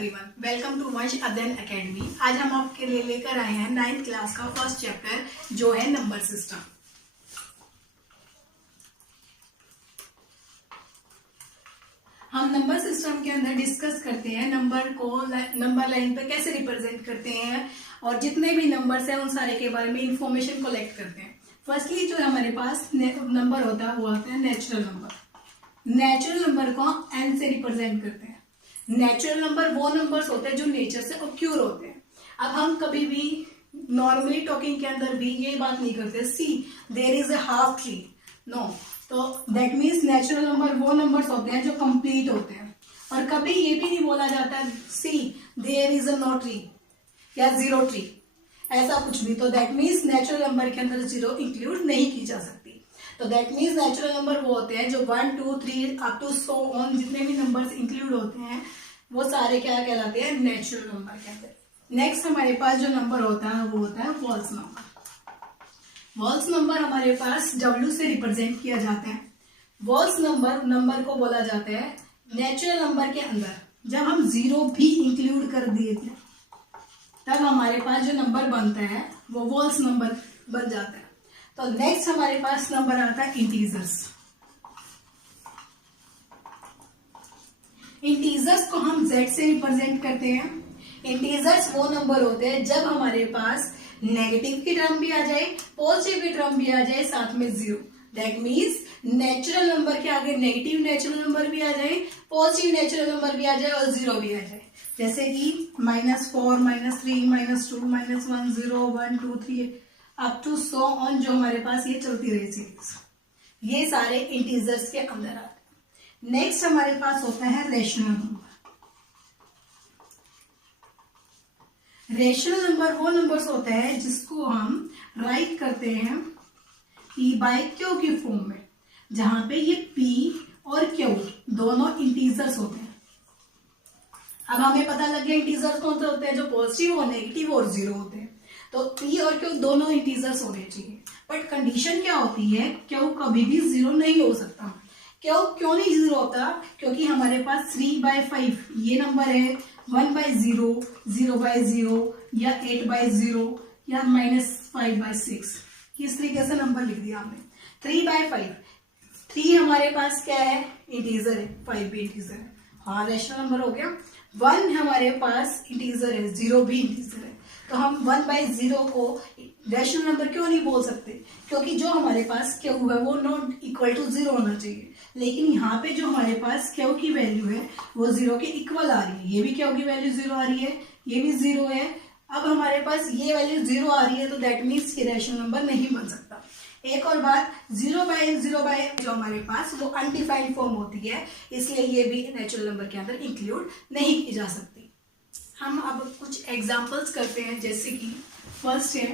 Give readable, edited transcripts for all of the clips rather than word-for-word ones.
Everyone, welcome to वंश अध्ययन academy. आज हम आपके लिए लेकर आए हैं 9th क्लास का फर्स्ट चैप्टर जो है नंबर सिस्टम। हम नंबर सिस्टम के अंदर डिस्कस करते हैं नंबर को नंबर लाइन पे कैसे रिप्रेजेंट करते हैं और जितने भी नंबर्स हैं उन सारे के बारे में इंफॉर्मेशन कलेक्ट करते हैं। फर्स्टली जो हमारे पास नंबर होता है वो होता है नेचुरल नंबर। नेचुरल नंबर को n से रिप्रेजेंट करते हैं। नेचुरल नंबर वो नंबर्स होते हैं जो नेचर से ऑक्यूर होते हैं। अब हम कभी भी नॉर्मली टॉकिंग के अंदर भी ये बात नहीं करते see there is a half tree, no. तो दैट मीन्स नेचुरल नंबर वो नंबर्स होते हैं जो कंप्लीट होते हैं। और कभी ये भी नहीं बोला जाता see there is a no tree या जीरो ट्री, ऐसा कुछ भी। तो दैट मीन्स नेचुरल नंबर के अंदर जीरो इंक्लूड नहीं की जा सकती। तो दैट मीन्स नेचुरल नंबर वो होते हैं जो 1 2 3 अप टू सो ऑन जितने भी नंबर्स इंक्लूड होते हैं वो सारे क्या कहलाते हैं, नेचुरल नंबर के अंदर। नेक्स्ट हमारे पास जो नंबर होता है वो होता है वॉल्स नंबर। वॉल्स नंबर हमारे पास W से रिप्रेजेंट किया जाता है। वॉल्स नंबर को बोला जाता है नेचुरल नंबर के अंदर जब हम जीरो भी इंक्लूड कर दिए थे तब हमारे पास जो नंबर बनता है वो वॉल्स नंबर बन जाता है। तो नेक्स्ट हमारे पास नंबर आता है इंटीजर्स। इंटीजर्स को हम Z से रिप्रेजेंट करते हैं। इंटीजर्स वो नंबर होते हैं जब हमारे पास नेगेटिव की टर्म भी आ जाए, पॉजिटिव की टर्म भी आ जाए, साथ में zero. That means natural number के आगे नेगेटिव नेचुरल नंबर भी आ जाए, पॉजिटिव नेचुरल नंबर भी आ जाए और जीरो भी आ जाए। जैसे कि -4 -3 -2 -1 0 1 2 3 अप टू सो ऑन, जो हमारे पास ये चलती रही सीरीज, ये सारे इंटीजर्स के अंदर आते हैं। नेक्स्ट हमारे पास होता है रेशनल नंबर। रेशनल नंबर वो नंबर्स होते हैं जिसको हम राइट करते हैं P बाय Q की फॉर्म में, जहां पे ये P और Q दोनों इंटीजर्स होते हैं। अब हमें पता लग गया इंटीजर्स कौन से होते हैं, जो पॉजिटिव और नेगेटिव और जीरो होते हैं। तो P और Q दोनों इंटीजर्स होने चाहिए। बट कंडीशन क्या होती है, Q कभी भी जीरो नहीं हो सकता। क्यों नहीं जीरो होता, क्योंकि हमारे पास 3/5 ये नंबर है, 1/0 0/0 या 8/0 या -5/6, किस तरीके से नंबर लिख दिया हमने। 3/5, 3 हमारे पास क्या है, इंटीजर है, 5 भी इंटीजर है, हाँ रेशनल नंबर हो गया। 1 हमारे पास इंटीजर है, 0 भी इंटीजर है। तो हम 1/0 को रेशनल नंबर क्यों नहीं बोल सकते, क्योंकि जो हमारे पास क्यू है वो नॉट इक्वल टू जीरो होना चाहिए। लेकिन यहाँ पे जो हमारे पास क्यू की वैल्यू है वो जीरो के इक्वल आ रही है। ये भी क्यू की वैल्यू जीरो आ रही है, ये भी जीरो है। अब हमारे पास ये वैल्यू जीरो आ रही है तो दैट मीन्स कि रेशनल नंबर नहीं बन सकता। एक और बात, 0/0 जो हमारे पास वो अनडिफाइंड फॉर्म होती है, इसलिए ये भी नेचुरल नंबर के अंदर इंक्लूड नहीं की जा सकती। हम अब कुछ एग्जाम्पल्स करते हैं, जैसे कि फर्स्ट है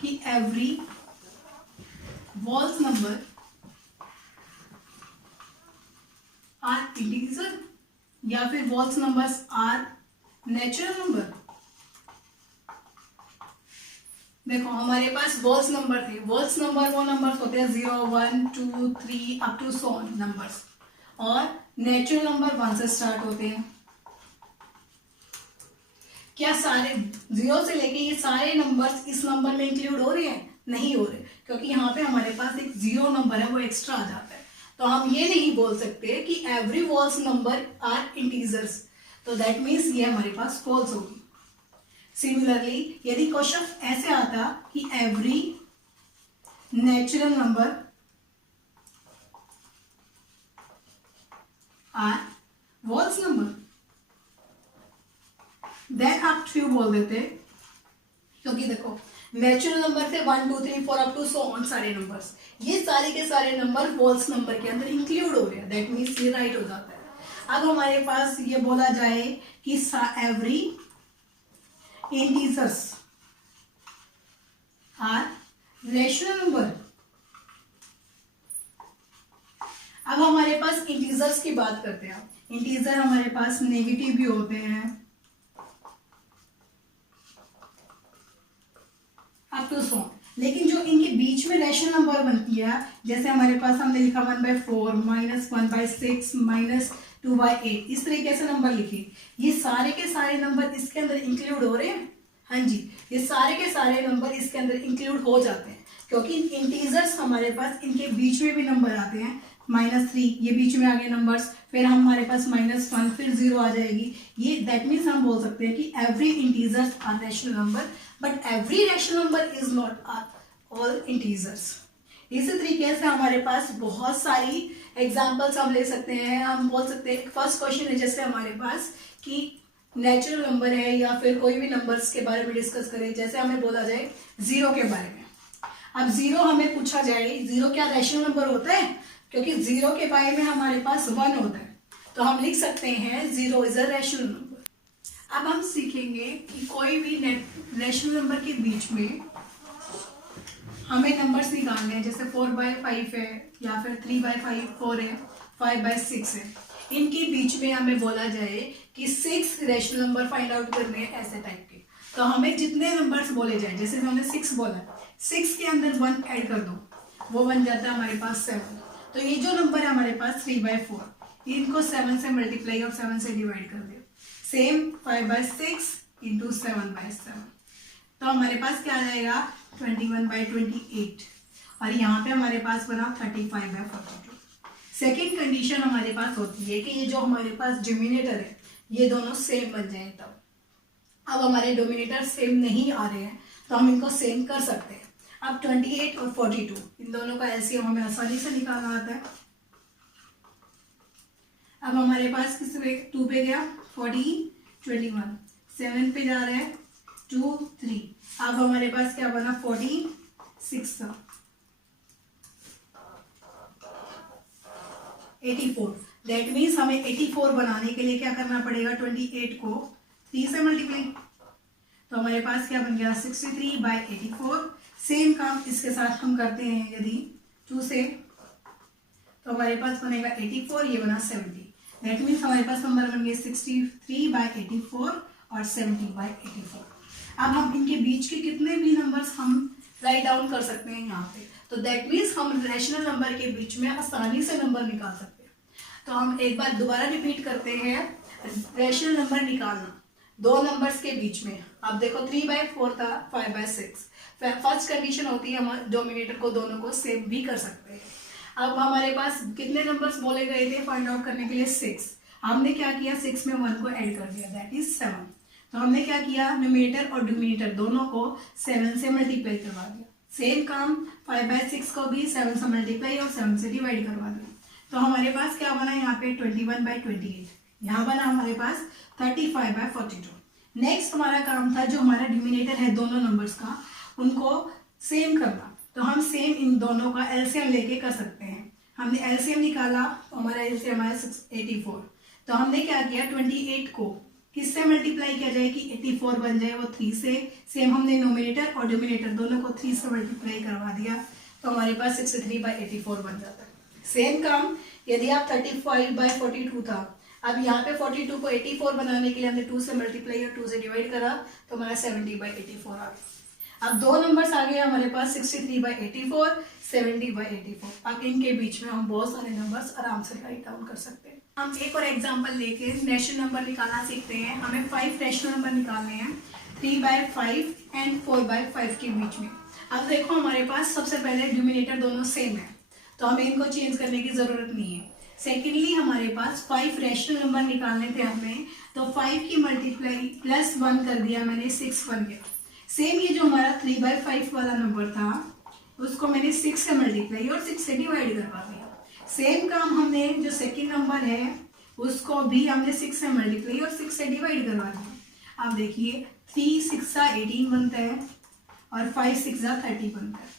कि every wholes number are integer, या फिर wholes numbers are natural number. देखो हमारे पास वॉल्स नंबर थे। वॉल्स नंबर वो नंबर्स होते हैं 0 1 2 3 up to so on numbers, और नेचुरल नंबर 1 से स्टार्ट होते हैं। क्या सारे 0 से लेके ये सारे नंबर्स इस नंबर में इंक्लूड हो रहे हैं? नहीं हो रहे, क्योंकि यहाँ पे हमारे पास एक 0 नंबर है वो एक्स्ट्रा आ जाता है। तो हम ये नहीं बोल सकते कि every wholes number are integers, तो दैट मीन्स ये हमारे पास फॉल्स होगी। सिमिलरली यदि क्वेश्चन ऐसे आता कि every natural number are wholes number, then आप ट्रू बोल देते, क्योंकि देखो नेचुरल नंबर थे 1 2 3 4 अप टू सो ऑन सारे नंबर्स, ये सारे के सारे नंबर वॉल्स नंबर के अंदर इंक्लूड हो रहे हैं, दैट मीन्स ये राइट हो जाता है। अब हमारे पास ये बोला जाए कि every integers are rational number. अब हमारे पास इंटीजर्स की बात करते हैं। इंटीजर हमारे पास नेगेटिव भी होते हैं अप टू सो, लेकिन जो इनके बीच में रेशनल नंबर बनती है, जैसे हमारे पास हमने लिखा 1/4 -1/6 2/8 इस तरीके से नंबर लिखिए। ये सारे के सारे नंबर इसके अंदर इंक्लूड हो रहे हैं। हाँ जी, ये सारे के सारे नंबर इसके अंदर इंक्लूड हो जाते हैं क्योंकि इंटीजर्स हमारे पास इनके बीच में भी नंबर आते हैं। -3 ये बीच में आ गए नंबर्स, फिर हमारे पास -1 फिर 0 आ जाएगी। ये दैट मीन्स हम बोल सकते हैं कि every integers are rational number but every rational number is not all integers. इसी तरीके से हमारे पास बहुत सारी एग्जाम्पल्स हम ले सकते हैं। हम बोल सकते हैं फर्स्ट क्वेश्चन है जैसे हमारे पास कि नेचुरल नंबर है या फिर कोई भी नंबर्स के बारे में डिस्कस करें, जैसे हमें बोला जाए 0 के बारे में। अब 0 हमें पूछा जाए 0 क्या रैशनल नंबर होता है, क्योंकि 0 के बारे में हमारे पास 1 होता है, तो हम लिख सकते हैं 0 इज अ रैशनल नंबर। अब हम सीखेंगे कि कोई भी रैशनल नंबर के बीच में हमें नंबर्स निकालने हैं, जैसे 4/5 है या फिर 3/5 4 है, 5/6 है। इनके बीच में हमें बोला जाए कि 6 रैशनल नंबर फाइंड आउट करने हैं ऐसे टाइप के, तो हमें जितने नंबर्स बोले जाए, जैसे हमने 6 बोला, 6 के अंदर 1 ऐड कर दो, वो बन जाता है हमारे पास 7। तो ये जो नंबर है हमारे पास 3/4, इनको 7 से मल्टीप्लाई और 7 से डिवाइड कर दे। सेम 5/6 इंटू 7/7, तो हमारे पास क्या आ जाएगा 21/28, और यहाँ पे हमारे पास बना 35/42। सेकेंड कंडीशन हमारे पास होती है कि ये जो हमारे पास डिनोमिनेटर है ये दोनों सेम बन जाए तब। अब हमारे डोमिनेटर सेम नहीं आ रहे हैं तो हम इनको सेम कर सकते हैं। अब 28 और 42 इन दोनों का एलसीएम हमें आसानी से निकालना आता है। अब हमारे पास किस पे 2 पे गया 40, 21, 7 पे जा रहा है 2, 3। अब हमारे पास क्या बना 46 था 84। दैट मीन्स हमें 84 बनाने के लिए क्या करना पड़ेगा 28 को 3 से मल्टीप्लाई, तो हमारे पास क्या बन गया 63/84। सेम काम इसके साथ हम करते हैं यदि 2 से, तो हमारे पास बनेगा 84, ये बना 70। दैट मीन्स हमारे पास नंबर बन गए 63/84 और 70/84। अब हम इनके बीच के कितने भी नंबर्स हम राइट डाउन कर सकते हैं यहाँ पे, तो दैट मीन्स हम रैशनल नंबर के बीच में आसानी से नंबर निकाल सकते हैं। तो हम एक बार दोबारा रिपीट करते हैं, रैशनल नंबर निकालना दो नंबर्स के बीच में। अब देखो 3/4 था 5/6। फर्स्ट कंडीशन होती है हम डोमिनेटर को दोनों को सेम भी कर सकते हैं। अब हमारे पास कितने नंबर्स बोले गए थे फाइंड आउट करने के लिए 6। हमने क्या किया 6 में 1 को ऐड कर दिया, दैट इज 7। तो हमने क्या किया न्यूमरेटर और डिनोमिनेटर दोनों को 7 से मल्टीप्लाई करवा दिया। सेम काम 5/6 को भी 7 से मल्टीप्लाई और 7 से डिवाइड करवा दिया। तो हमारे पास क्या बना यहाँ पे 21/28, यहाँ बना हमारे पास 35/42। नेक्स्ट हमारा काम था जो हमारा डिनोमिनेटर है दोनों नंबर्स का उनको सेम करना, तो हम सेम इन दोनों का एलसीएम लेके कर सकते हैं। हमने एलसीएम निकाला तो हमारा एलसीएम आया 84। तो हमने क्या किया 28 को किससे मल्टीप्लाई किया जाए कि 84 बन जाए वो 3 से। सेम हमने नोमिनेटर और डिनोमिनेटर दोनों को 3 से मल्टीप्लाई करवा दिया, तो हमारे पास 63/84 बन जाता है। सेम काम यदि आप 35/42 था, अब यहाँ पे 42 को 84 बनाने के लिए हमने 2 से मल्टीप्लाई और 2 से डिवाइड करा, तो हमारा 70/84 आ गया। अब दो नंबर्स आ गए हमारे पास 63/84, 70/84। अब इनके बीच में हम बहुत सारे नंबर्स आराम से राइट डाउन कर सकते हैं। हम एक और एग्जांपल लेके रैशनल नंबर निकालना सीखते हैं। हमें 5 रैशनल नंबर निकालने हैं 3/5 एंड 4/5 के बीच में। अब देखो हमारे पास सबसे पहले डिनोमिनेटर दोनों सेम है, तो हमें इनको चेंज करने की जरूरत नहीं है। सेकेंडली हमारे पास 5 रैशनल नंबर निकालने थे हमें, तो 5 की मल्टीप्लाई +1 कर दिया मैंने, 6 बन गया। सेम ये जो हमारा 3/5 वाला नंबर था उसको मैंने 6 से मल्टीप्लाई और 6 से डिवाइड करवा दिया। सेम काम हमने जो सेकंड नंबर है उसको भी हमने 6 से मल्टीप्लाई और 6 से डिवाइड करवा दिया। अब देखिए 3 6 18 बनता है और 5 6 30 बनता है।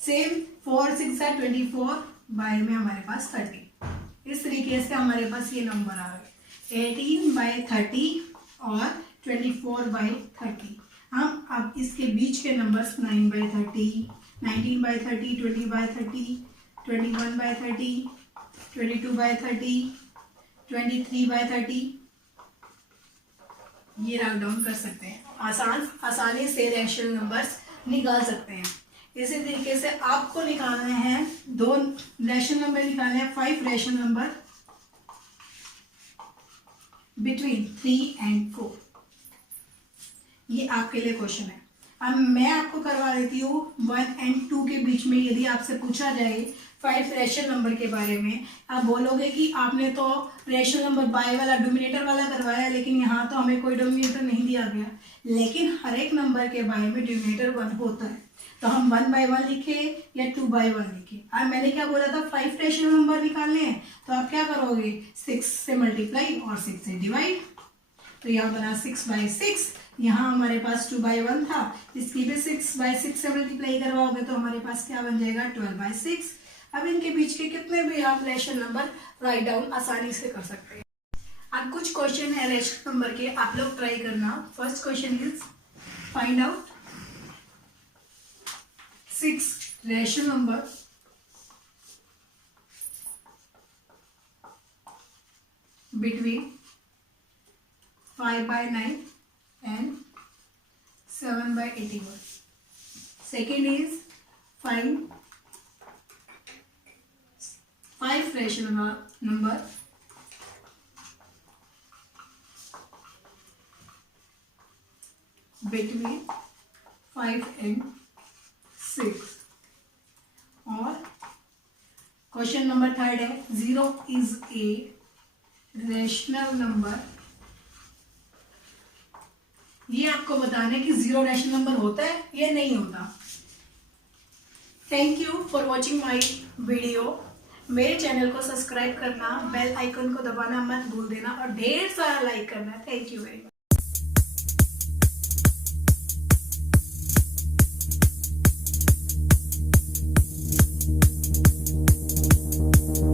सेम 4 6 24 बाय में हमारे पास 30। इस तरीके से हमारे पास ये नंबर आ गए 18/30 और 24/30। हम अब इसके बीच के नंबर्स 9/30, 19/30, 20/30, 21/30, 22/30, 23/30 ये राइट डाउन कर सकते हैं। आसानी से रैशनल नंबर्स निकाल सकते हैं। इसी तरीके से आपको निकालने हैं 2 रैशनल नंबर निकालने हैं 5 रैशनल नंबर। Between 3 and 4। ये आपके लिए क्वेश्चन है। अब मैं आपको करवा देती हूँ 1 and 2 के बीच में। यदि आपसे पूछा जाए 5 रेशनल नंबर के बारे में, आप बोलोगे कि आपने तो रेशनल नंबर बाय वाला डोमिनेटर वाला करवाया, लेकिन यहाँ तो हमें कोई डोमिनेटर नहीं दिया गया। लेकिन हर एक नंबर के बाय में डोमिनेटर 1 होता है, तो हम 1/1 लिखे या 2/1 लिखे। अब मैंने क्या बोला था, 5 रेशनल नंबर निकालने हैं, तो आप क्या करोगे, 6 से मल्टीप्लाई और 6 से डिवाइड। तो यहाँ बना 6/6। यहाँ हमारे पास 2/1 था, इसकी भी 6/6 से मल्टीप्लाई करवाओगे तो हमारे पास क्या बन जाएगा, 12/6। अब इनके बीच के कितने भी आप रेशनल नंबर राइट डाउन आसानी से कर सकते हैं। अब कुछ क्वेश्चन है रेशनल नंबर के, आप लोग ट्राई करना। First question is find out 6 rational number between 5/9 and 7/81. Second is find 5 rational number between 5 and 6। और क्वेश्चन नंबर थर्ड है 0 is a रेशनल नंबर। ये आपको बताना है कि 0 रेशनल नंबर होता है या नहीं होता। Thank you for watching my video. मेरे चैनल को सब्सक्राइब करना, बेल आइकन को दबाना मत भूल देना और ढेर सारा लाइक करना। Thank you very much.